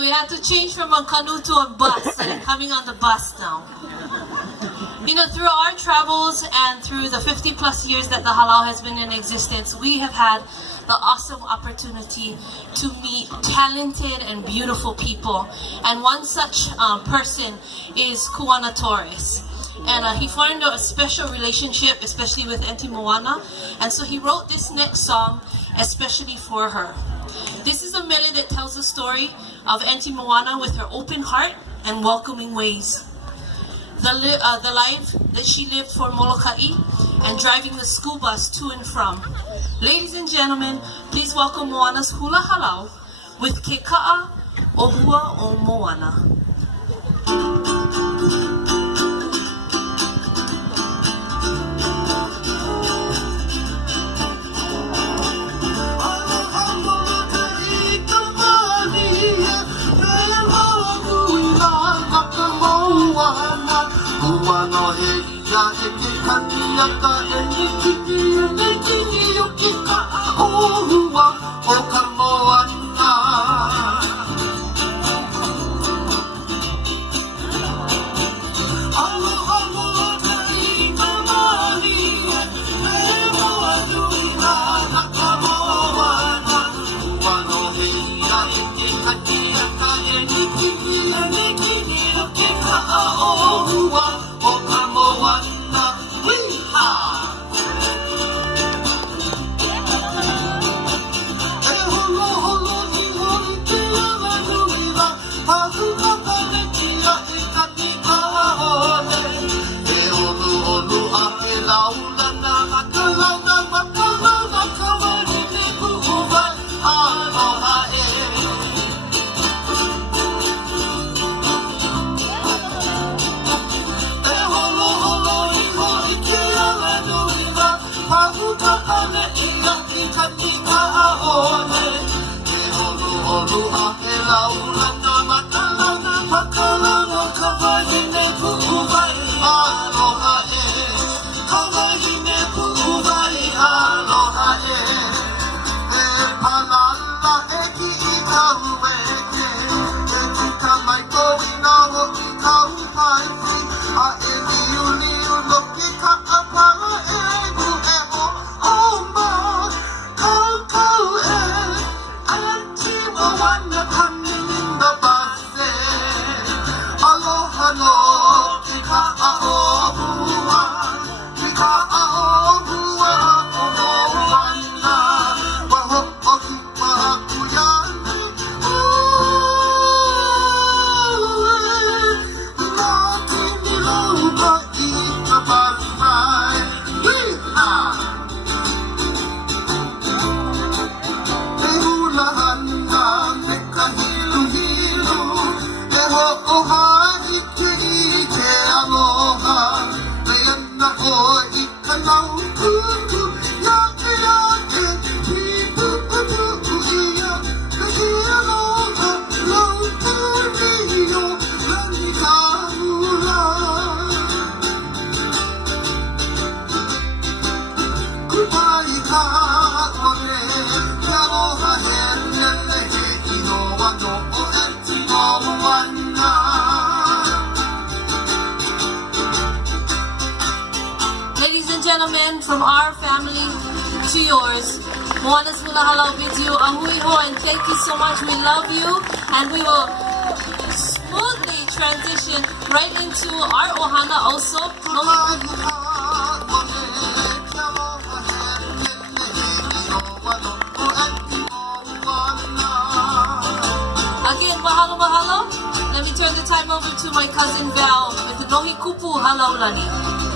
So we had to change from a canoe to a bus, and coming on the bus now. You know, through our travels and through the 50 plus years that the Halau has been in existence, we have had the awesome opportunity to meet talented and beautiful people. And one such person is Kuana Torres. And he formed a special relationship, especially with Auntie Moana. And so he wrote this next song especially for her. This is a melody that tells the story of Auntie Moana with her open heart and welcoming ways. The life that she lived for Molokai and driving the school bus to and from. Ladies and gentlemen, please welcome Moana's Hula Halau with Ke Ka'a Ohua o Moana. Ladies and gentlemen, from our family to yours, Moana's Hula Halau bids you a hui ho, and thank you so much. We love you, and we will smoothly transition right into our ohana also. Again, mahalo mahalo. Let me turn the time over to my cousin Val with the Nohi Kupu Halaulani.